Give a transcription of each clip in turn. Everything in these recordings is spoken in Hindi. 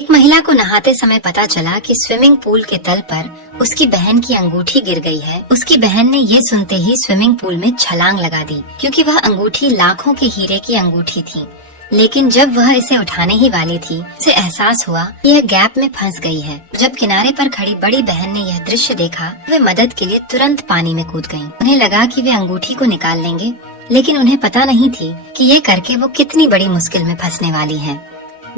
एक महिला को नहाते समय पता चला कि स्विमिंग पूल के तल पर उसकी बहन की अंगूठी गिर गई है। उसकी बहन ने ये सुनते ही स्विमिंग पूल में छलांग लगा दी, क्योंकि वह अंगूठी लाखों के हीरे की अंगूठी थी। लेकिन जब वह इसे उठाने ही वाली थी, उसे एहसास हुआ कि यह गैप में फंस गई है। जब किनारे पर खड़ी बड़ी बहन ने यह दृश्य देखा, वे मदद के लिए तुरंत पानी में कूद गईं। उन्हें लगा कि वे अंगूठी को निकाल लेंगे, लेकिन उन्हें पता नहीं थी कि ये करके वो कितनी बड़ी मुश्किल में फंसने वाली हैं।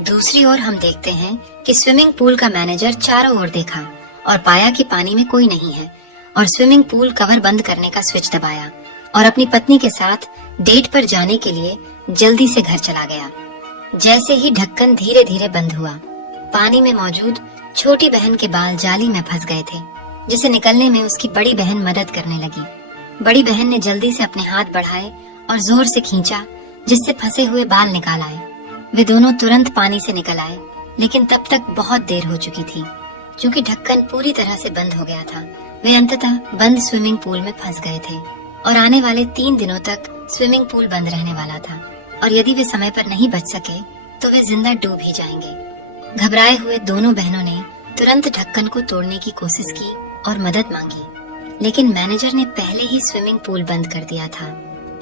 दूसरी ओर हम देखते हैं कि स्विमिंग पूल का मैनेजर चारों ओर देखा और पाया कि पानी में कोई नहीं है, और स्विमिंग पूल कवर बंद करने का स्विच दबाया और अपनी पत्नी के साथ डेट पर जाने के लिए जल्दी से घर चला गया। जैसे ही ढक्कन धीरे धीरे बंद हुआ, पानी में मौजूद छोटी बहन के बाल जाली में फंस गए थे, जिसे निकलने में उसकी बड़ी बहन मदद करने लगी। बड़ी बहन ने जल्दी से अपने हाथ बढ़ाए और जोर से खींचा, जिससे फंसे हुए बाल निकाल आए। वे दोनों तुरंत पानी से निकल आए, लेकिन तब तक बहुत देर हो चुकी थी। क्योंकि ढक्कन पूरी तरह से बंद हो गया था, वे अंततः बंद स्विमिंग पूल में फंस गए थे और आने वाले 3 दिनों तक स्विमिंग पूल बंद रहने वाला था। और यदि वे समय पर नहीं बच सके तो वे जिंदा डूब ही जाएंगे। घबराए हुए दोनों बहनों ने तुरंत ढक्कन को तोड़ने की कोशिश की और मदद मांगी, लेकिन मैनेजर ने पहले ही स्विमिंग पूल बंद कर दिया था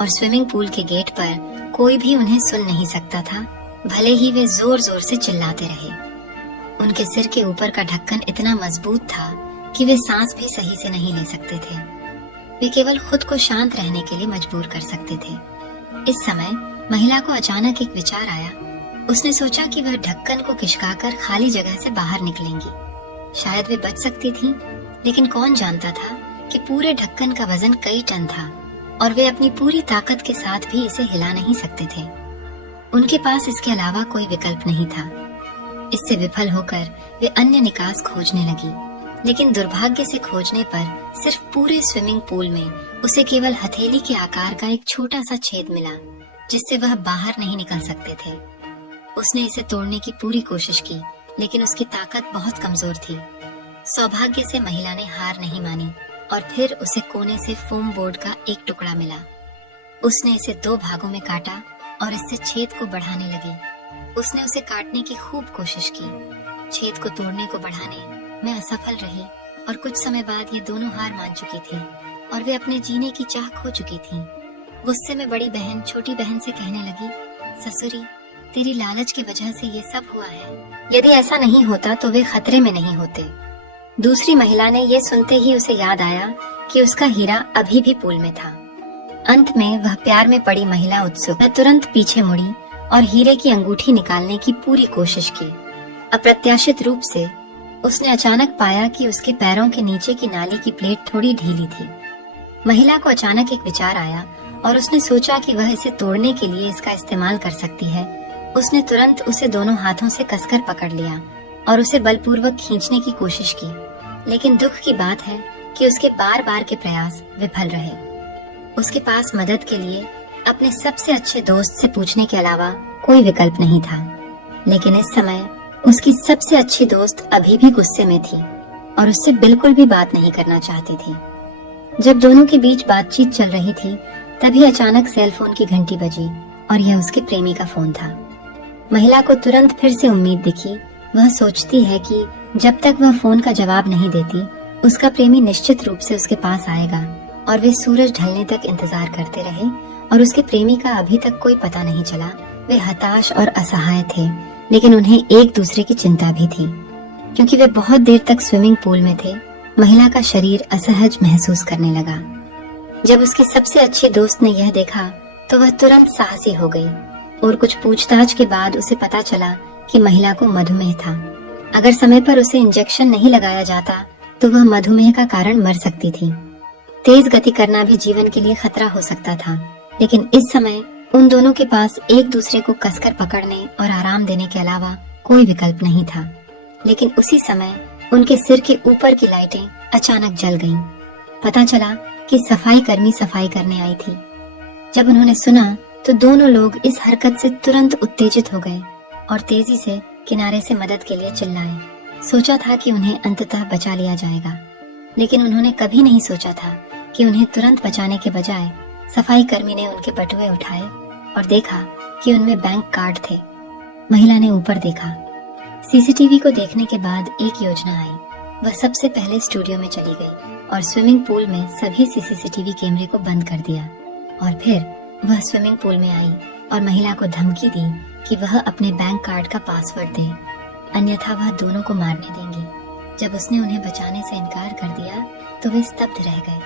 और स्विमिंग पूल के गेट पर कोई भी उन्हें सुन नहीं सकता था, भले ही वे जोर जोर से चिल्लाते रहे। उनके सिर के ऊपर का ढक्कन इतना मजबूत था कि वे सांस भी सही से नहीं ले सकते थे। वे केवल खुद को शांत रहने के लिए मजबूर कर सकते थे। इस समय महिला को अचानक एक विचार आया। उसने सोचा कि वह ढक्कन को खिसकाकर खाली जगह से बाहर निकलेंगी। शायद वे बच सकती थीं, लेकिन कौन जानता था कि पूरे ढक्कन का वजन कई टन था और वे अपनी पूरी ताकत के साथ भी इसे हिला नहीं सकते थे। उनके पास इसके अलावा कोई विकल्प नहीं था। इससे विफल होकर वे अन्य निकास खोजने लगी, लेकिन दुर्भाग्य से खोजने पर सिर्फ पूरे स्विमिंग पूल में उसे केवल हथेली के आकार का एक छोटा सा छेद मिला, जिससे वह बाहर नहीं निकल सकते थे। उसने इसे तोड़ने की पूरी कोशिश की, लेकिन उसकी ताकत बहुत कमजोर थी। सौभाग्य से महिला ने हार नहीं मानी और फिर उसे कोने से फोम बोर्ड का एक टुकड़ा मिला। उसने इसे 2 भागों में काटा और इससे छेद को बढ़ाने लगी। उसने उसे काटने की खूब कोशिश की, छेद को तोड़ने को बढ़ाने में असफल रही और कुछ समय बाद ये दोनों हार मान चुकी थी और वे अपने जीने की चाह खो चुकी थीं। गुस्से में बड़ी बहन छोटी बहन से कहने लगी, ससुरी, तेरी लालच की वजह से ये सब हुआ है। यदि ऐसा नहीं होता तो वे खतरे में नहीं होते। दूसरी महिला ने ये सुनते ही उसे याद आया कि उसका हीरा अभी भी पूल में था। अंत में वह प्यार में पड़ी महिला उत्सुक तुरंत पीछे मुड़ी और हीरे की अंगूठी निकालने की पूरी कोशिश की। अप्रत्याशित रूप से उसने अचानक पाया कि उसके पैरों के नीचे की नाली की प्लेट थोड़ी ढीली थी। महिला को अचानक एक विचार आया और उसने सोचा कि वह इसे तोड़ने के लिए इसका इस्तेमाल कर सकती है। उसने तुरंत उसे दोनों हाथों से कसकर पकड़ लिया और उसे बलपूर्वक खींचने की कोशिश की, लेकिन दुख की बात है कि उसके बार बार के प्रयास विफल रहे। उसके पास मदद के लिए अपने सबसे अच्छे दोस्त से पूछने के अलावा कोई विकल्प नहीं था। लेकिन इस समय उसकी सबसे अच्छी दोस्त अभी भी गुस्से में थी और उससे बिल्कुल भी बात नहीं करना चाहती थी। जब दोनों के बीच बातचीत चल रही थी, तभी अचानक सेल फोन की घंटी बजी और यह उसके प्रेमी का फोन था। महिला को तुरंत फिर से उम्मीद दिखी। वह सोचती है कि जब तक वह फोन का जवाब नहीं देती, उसका प्रेमी निश्चित रूप से उसके पास आएगा। और वे सूरज ढलने तक इंतजार करते रहे और उसके प्रेमी का अभी तक कोई पता नहीं चला। वे हताश और असहाय थे, लेकिन उन्हें एक दूसरे की चिंता भी थी। क्योंकि वे बहुत देर तक स्विमिंग पूल में थे, महिला का शरीर असहज महसूस करने लगा। जब उसकी सबसे अच्छी दोस्त ने यह देखा तो वह तुरंत साहसी हो गई और कुछ पूछताछ के बाद उसे पता चला कि महिला को मधुमेह था। अगर समय पर उसे इंजेक्शन नहीं लगाया जाता तो वह मधुमेह का कारण मर सकती थी। तेज गति करना भी जीवन के लिए खतरा हो सकता था, लेकिन इस समय उन दोनों के पास एक दूसरे को कसकर पकड़ने और आराम देने के अलावा कोई विकल्प नहीं था। लेकिन उसी समय उनके सिर के ऊपर की लाइटें अचानक जल गईं। पता चला कि सफाई कर्मी सफाई करने आई थी। जब उन्होंने सुना तो दोनों लोग इस हरकत से तुरंत उत्तेजित हो गए और तेजी से किनारे से मदद के लिए चिल्लाए। सोचा था कि उन्हें अंततः बचा लिया जाएगा, लेकिन उन्होंने कभी नहीं सोचा था कि उन्हें तुरंत बचाने के बजाय सफाई कर्मी ने उनके बटुए उठाए और देखा कि उनमें बैंक कार्ड थे। महिला ने ऊपर देखा सीसीटीवी को देखने के बाद एक योजना आई। वह सबसे पहले स्टूडियो में चली गई और स्विमिंग पूल में सभी सीसीटीवी कैमरे को बंद कर दिया। और फिर वह स्विमिंग पूल में आई और महिला को धमकी दी कि वह अपने बैंक कार्ड का पासवर्ड दे, अन्यथा वह दोनों को मारने देंगी। जब उसने उन्हें बचाने से इनकार कर दिया तो वे स्तब्ध रह गए।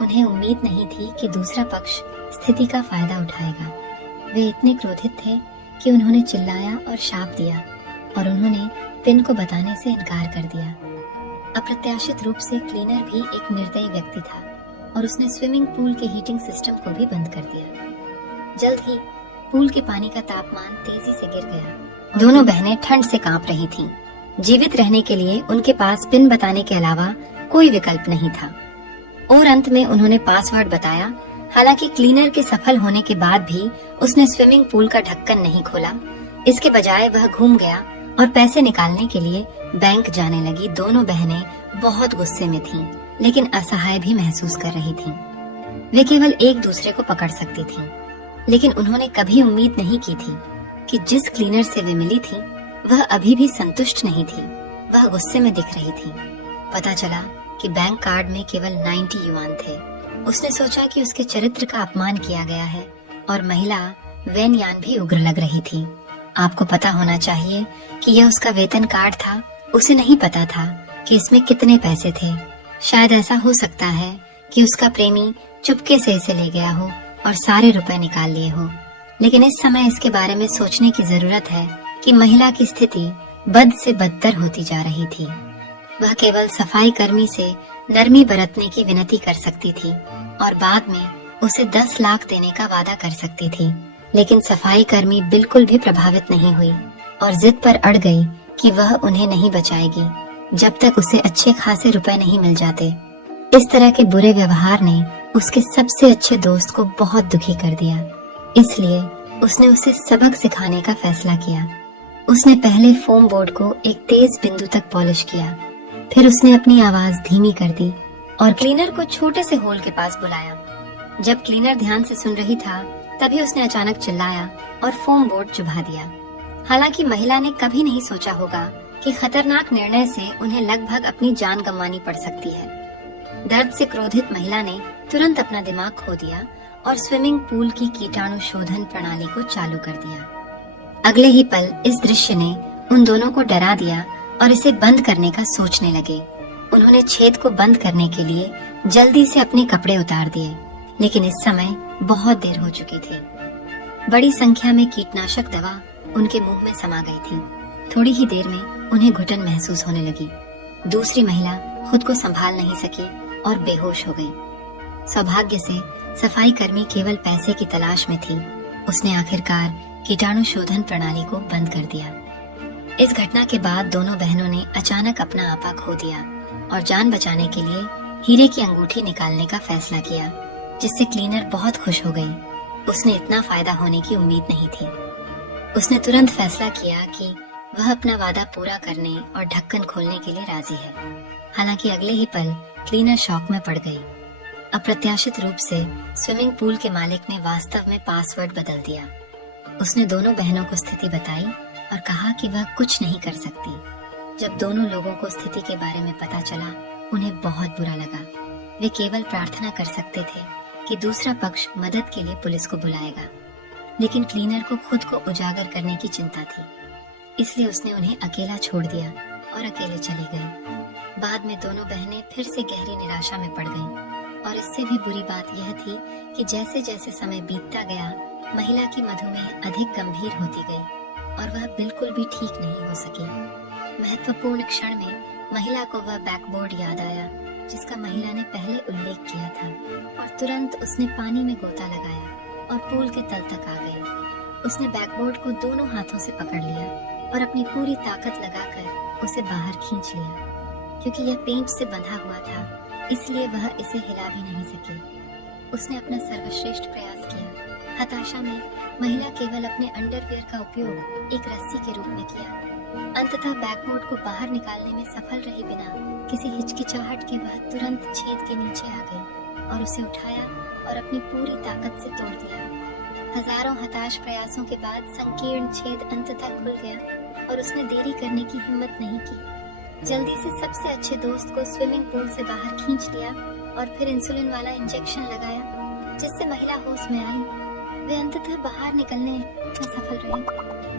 उन्हें उम्मीद नहीं थी कि दूसरा पक्ष स्थिति का फायदा उठाएगा। वे इतने क्रोधित थे कि उन्होंने चिल्लाया और शाप दिया और उन्होंने पिन को बताने से इनकार कर दिया। अप्रत्याशित रूप से क्लीनर भी एक निर्दयी व्यक्ति था और उसने स्विमिंग पूल के हीटिंग सिस्टम को भी बंद कर दिया। जल्द ही पूल के पानी का तापमान तेजी से गिर गया। दोनों बहनें ठंड से कांप रही थीं। जीवित रहने के लिए उनके पास पिन बताने के अलावा कोई विकल्प नहीं था और अंत में उन्होंने पासवर्ड बताया। हालांकि क्लीनर के सफल होने के बाद भी उसने स्विमिंग पूल का ढक्कन नहीं खोला। इसके बजाय वह घूम गया और पैसे निकालने के लिए बैंक जाने लगी। दोनों बहनें बहुत गुस्से में थीं, लेकिन असहाय भी महसूस कर रही थीं। वे केवल एक दूसरे को पकड़ सकती थीं, लेकिन उन्होंने कभी उम्मीद नहीं की थी कि जिस क्लीनर से वे मिली थी वह अभी भी संतुष्ट नहीं थी। वह गुस्से में दिख रही थी। पता चला कि बैंक कार्ड में केवल 90 युआन थे। उसने सोचा कि उसके चरित्र का अपमान किया गया है और महिला वेन यान भी उग्र लग रही थी। आपको पता होना चाहिए कि यह उसका वेतन कार्ड था। उसे नहीं पता था कि इसमें कितने पैसे थे। शायद ऐसा हो सकता है कि उसका प्रेमी चुपके से इसे ले गया हो और सारे रुपए निकाल लिए हो। लेकिन इस समय इसके बारे में सोचने की जरूरत है कि महिला की स्थिति बद से बदतर होती जा रही थी। वह केवल सफाई कर्मी से नरमी बरतने की विनती कर सकती थी और बाद में उसे 10 लाख देने का वादा कर सकती थी। लेकिन सफाई कर्मी बिल्कुल भी प्रभावित नहीं हुई और जिद पर अड़ गई कि वह उन्हें नहीं बचाएगी जब तक उसे अच्छे खासे रुपए नहीं मिल जाते। इस तरह के बुरे व्यवहार ने उसके सबसे अच्छे दोस्त को बहुत दुखी कर दिया। इसलिए उसने उसे सबक सिखाने का फैसला किया। उसने पहले फोम बोर्ड को एक तेज बिंदु तक पॉलिश किया। फिर उसने अपनी आवाज धीमी कर दी और क्लीनर को छोटे से होल के पास बुलाया। जब क्लीनर ध्यान से सुन रही था तभी उसने अचानक चिल्लाया और फोम बोर्ड चुभा दिया। हालांकि महिला ने कभी नहीं सोचा होगा कि खतरनाक निर्णय से उन्हें लगभग अपनी जान गंवानी पड़ सकती है। दर्द से क्रोधित महिला ने तुरंत अपना दिमाग खो दिया और स्विमिंग पूल की कीटाणु शोधन प्रणाली को चालू कर दिया। अगले ही पल इस दृश्य ने उन दोनों को डरा दिया और इसे बंद करने का सोचने लगे। उन्होंने छेद को बंद करने के लिए जल्दी से अपने कपड़े उतार दिए, लेकिन इस समय बहुत देर हो चुकी थी। बड़ी संख्या में कीटनाशक दवा उनके मुंह में समा गई थी। थोड़ी ही देर में उन्हें घुटन महसूस होने लगी। दूसरी महिला खुद को संभाल नहीं सकी और बेहोश हो गई। सौभाग्य से सफाई कर्मी केवल पैसे की तलाश में थी। उसने आखिरकार कीटाणु शोधन प्रणाली को बंद कर दिया। इस घटना के बाद दोनों बहनों ने अचानक अपना आपा खो दिया और जान बचाने के लिए हीरे की अंगूठी निकालने का फैसला किया, जिससे क्लीनर बहुत खुश हो गई। उसने इतना फायदा होने की उम्मीद नहीं थी। उसने तुरंत फैसला किया कि वह अपना वादा पूरा करने और ढक्कन खोलने के लिए राजी है। हालांकि अगले ही पल क्लीनर शॉक में पड़ गई। अप्रत्याशित रूप से स्विमिंग पूल के मालिक ने वास्तव में पासवर्ड बदल दिया। उसने दोनों बहनों को स्थिति बताई और कहा कि वह कुछ नहीं कर सकती। जब दोनों लोगों को स्थिति के बारे में पता चला, उन्हें बहुत बुरा लगा। वे केवल प्रार्थना कर सकते थे कि दूसरा पक्ष मदद के लिए पुलिस को बुलाएगा, लेकिन क्लीनर को खुद को उजागर करने की चिंता थी। इसलिए उसने उन्हें अकेला छोड़ दिया और अकेले चली गई। बाद में दोनों बहनें फिर से गहरी निराशा में पड़ गईं और इससे भी बुरी बात यह थी कि जैसे जैसे समय बीतता गया, महिला की मधुमेह अधिक गंभीर होती गई और वह बिल्कुल भी ठीक नहीं हो सकी। महत्वपूर्ण क्षण में महिला को वह बैकबोर्ड याद आया जिसका महिला ने पहले उल्लेख किया था और तुरंत उसने पानी में गोता लगाया और पूल के तल तक आ गई। उसने बैकबोर्ड को दोनों हाथों से पकड़ लिया और अपनी पूरी ताकत लगाकर उसे बाहर खींच लिया। क्योंकि यह पेंच से बंधा हुआ था, इसलिए वह इसे हिला भी नहीं सकी। उसने अपना सर्वश्रेष्ठ प्रयास किया। हताशा में महिला केवल अपने अंडरवियर का उपयोग एक रस्सी के रूप में किया। अंततः बैकबोर्ड को बाहर निकालने में सफल रही बिना किसी हिचकिचाहट के वह तुरंत छेद के नीचे आ गई और उसे उठाया और अपनी पूरी ताकत से तोड़ दिया। हजारों हताश प्रयासों के बाद संकीर्ण छेद अंततः खुल गया और उसने देरी करने की हिम्मत नहीं की। जल्दी से सबसे अच्छे दोस्त को स्विमिंग पूल से बाहर खींच लिया और फिर इंसुलिन वाला इंजेक्शन लगाया, जिससे महिला होश में आई। वे अंततः बाहर निकलने में सफल रही।